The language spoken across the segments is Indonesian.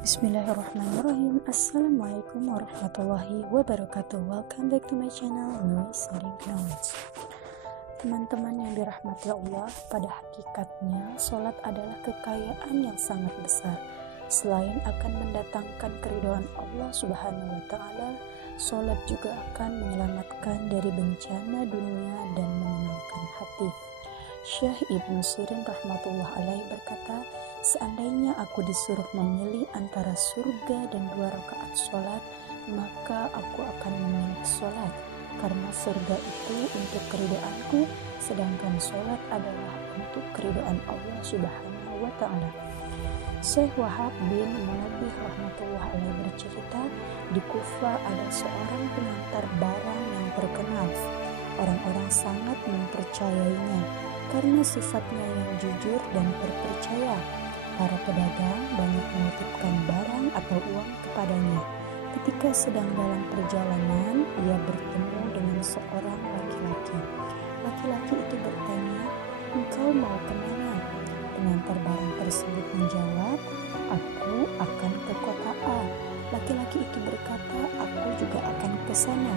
Bismillahirrahmanirrahim. Assalamualaikum warahmatullahi wabarakatuh. Welcome back to my channel Noise Sharing Knowledge. Teman-teman yang dirahmati Allah, pada hakikatnya sholat adalah kekayaan yang sangat besar. Selain akan mendatangkan keridhaan Allah Subhanahu wa Ta'ala, sholat juga akan menyelamatkan dari bencana dunia dan menenangkan hati. Syekh Ibnu Sirin rahmatullah alaih berkata, seandainya aku disuruh memilih antara surga dan 2 rakaat sholat, maka aku akan memilih sholat, karena surga itu untuk keridhaanku, sedangkan sholat adalah untuk keridhaan Allah Subhanahu wa Ta'ala. Syekh Wahab bin Munabbih rahmatullah alaih bercerita, di Kufah ada seorang pengantar barang yang terkenal. Orang-orang sangat mempercayainya karena sifatnya yang jujur dan terpercaya. Para pedagang banyak menitipkan barang atau uang kepadanya. Ketika sedang dalam perjalanan, ia bertemu dengan seorang laki-laki. Laki-laki itu bertanya, "Engkau mau kemana?" Pengantar barang tersebut menjawab, "Aku akan ke kota A." Laki-laki itu berkata, "Aku juga akan ke sana.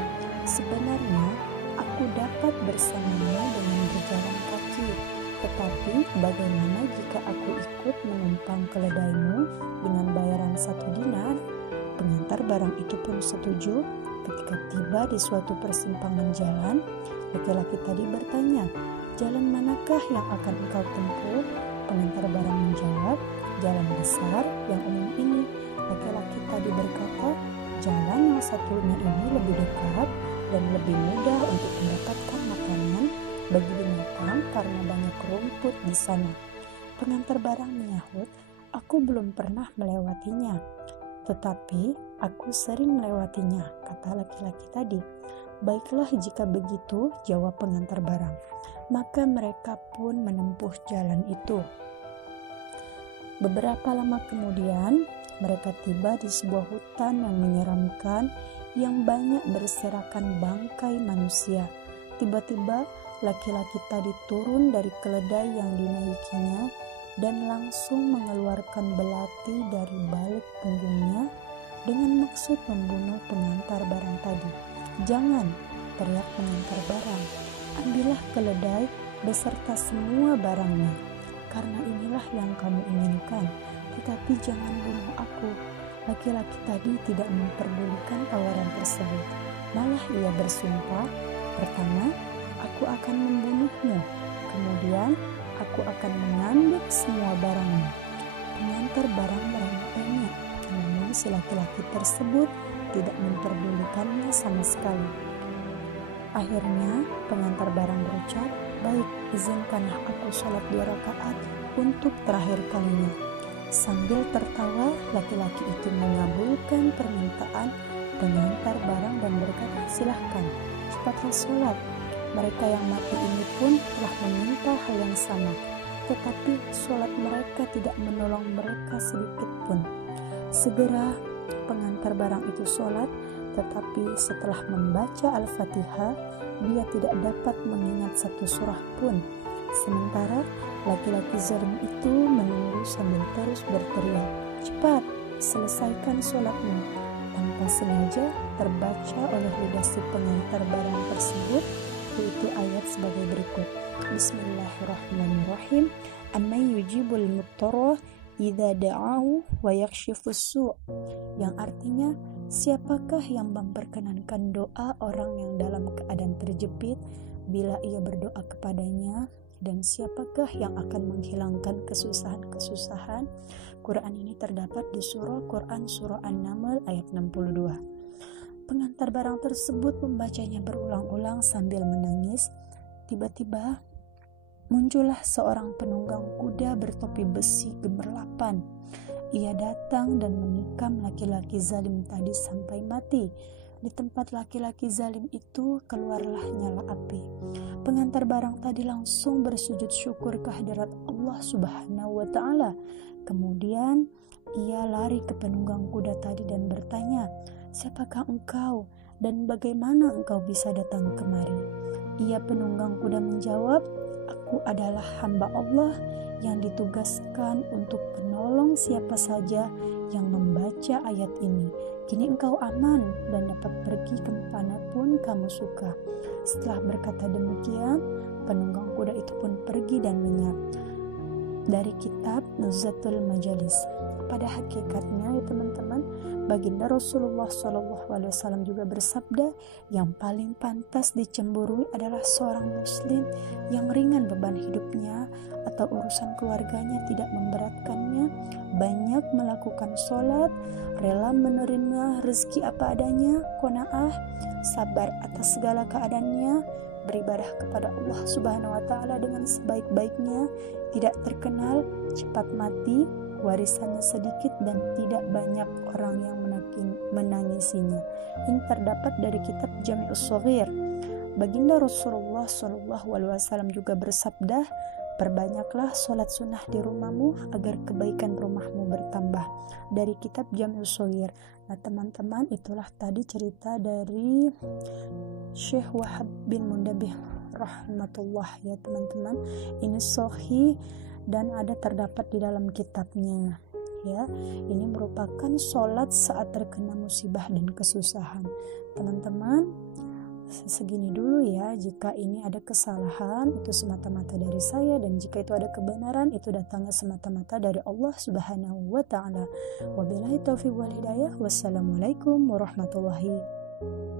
Sebenarnya aku dapat bersamanya dengan berjalan kaki. Tetapi bagaimana jika aku ikut menumpang keledaimu dengan bayaran 1 dinar?" Pengantar barang itu pun setuju. Ketika tiba di suatu persimpangan jalan, laki-laki tadi bertanya, "Jalan manakah yang akan engkau tempuh?" Pengantar barang menjawab, "Jalan besar yang umum ini." Laki-laki tadi berkata, "Jalan yang satunya ini lebih dekat dan lebih mudah untuk mendapatkan makanan bagi binatang karena banyak rumput di sana." Pengantar barang menyahut, "Aku belum pernah melewatinya, tetapi aku sering melewatinya," kata laki-laki tadi. "Baiklah jika begitu," jawab pengantar barang. Maka mereka pun menempuh jalan itu. Beberapa lama kemudian, mereka tiba di sebuah hutan yang menyeramkan yang banyak berserakan bangkai manusia. Tiba-tiba laki-laki tadi turun dari keledai yang dinaikinya dan langsung mengeluarkan belati dari balik punggungnya dengan maksud membunuh pengantar barang tadi. "Jangan!" teriak pengantar barang. "Ambillah keledai beserta semua barangnya, karena inilah yang kamu inginkan. Tetapi jangan bunuh aku." Laki-laki tadi tidak memperdulikan tawaran tersebut. Malah ia bersumpah, "Pertama, aku akan membunuhmu. Kemudian, aku akan mengambil semua barangmu." Pengantar barang merengek-rengek, namun si laki-laki tersebut tidak memperdulikannya sama sekali. Akhirnya, pengantar barang berucap, "Baik, izinkanlah aku sholat 2 rakaat untuk terakhir kalinya." Sambil tertawa, laki-laki itu mengabulkan permintaan pengantar barang dan berkata, "Silahkan, cepatlah sholat." Mereka yang mati ini pun telah meminta hal yang sama, tetapi sholat mereka tidak menolong mereka sedikit pun. Segera pengantar barang itu sholat, tetapi setelah membaca Al-Fatihah, dia tidak dapat mengingat 1 surah pun. Sementara laki-laki zalim itu menunggu sambil terus berteriak, "Cepat, selesaikan sholatmu." Tanpa sengaja terbaca oleh lidah si pengantar barang tersebut, yaitu ayat sebagai berikut. Bismillahirrahmanirrahim. "Amman yujibul muttarra idza da'ahu wa yakshifus su'." Yang artinya, siapakah yang memperkenankan doa orang yang dalam keadaan terjepit bila ia berdoa kepadanya, dan siapakah yang akan menghilangkan kesusahan-kesusahan? Quran ini terdapat di surah Quran surah An-Naml ayat 62. Pengantar barang tersebut membacanya berulang-ulang sambil menangis. Tiba-tiba muncullah seorang penunggang kuda bertopi besi gemerlapan. Ia datang dan menikam laki-laki zalim tadi sampai mati. Di tempat laki-laki zalim itu keluarlah nyala api. Pengantar barang tadi langsung bersujud syukur kehadirat Allah Subhanahu wa Ta'ala. Kemudian ia lari ke penunggang kuda tadi dan bertanya, "Siapakah engkau dan bagaimana engkau bisa datang kemari?" Ia penunggang kuda menjawab, "Aku adalah hamba Allah yang ditugaskan untuk menolong siapa saja yang membaca ayat ini. Kini engkau aman dan dapat pergi kemanapun kamu suka." Setelah berkata demikian, penunggang kuda itu pun pergi dan lenyap. Dari kitab Nuzhatul Majalis. Pada hakikatnya ya teman-teman, baginda Rasulullah SAW juga bersabda, yang paling pantas dicemburui adalah seorang muslim yang ringan beban hidupnya atau urusan keluarganya tidak memberatkannya, banyak melakukan sholat, rela menerima rezeki apa adanya, qanaah, sabar atas segala keadaannya, beribadah kepada Allah Subhanahu wa Ta'ala dengan sebaik-baiknya, tidak terkenal, cepat mati, warisannya sedikit dan tidak banyak orang yang menangisinya. Ini terdapat dari kitab Jami'us Shaghir. Baginda Rasulullah SAW juga bersabda, "Perbanyaklah sholat sunnah di rumahmu agar kebaikan rumahmu bertambah." Dari kitab Jami'us Shaghir. Nah teman-teman, itulah tadi cerita dari Syekh Wahab bin Mundabih rahmatullah ya teman-teman. Ini sahih dan ada terdapat di dalam kitabnya ya. Ini merupakan sholat saat terkena musibah dan kesusahan. Teman-teman, segini dulu ya. Jika ini ada kesalahan, itu semata-mata dari saya, dan jika itu ada kebenaran, itu datangnya semata-mata dari Allah Subhanahu wa Ta'ala. Wabillahi taufiq wal hidayah. Wassalamualaikum warahmatullahi wabarakatuh.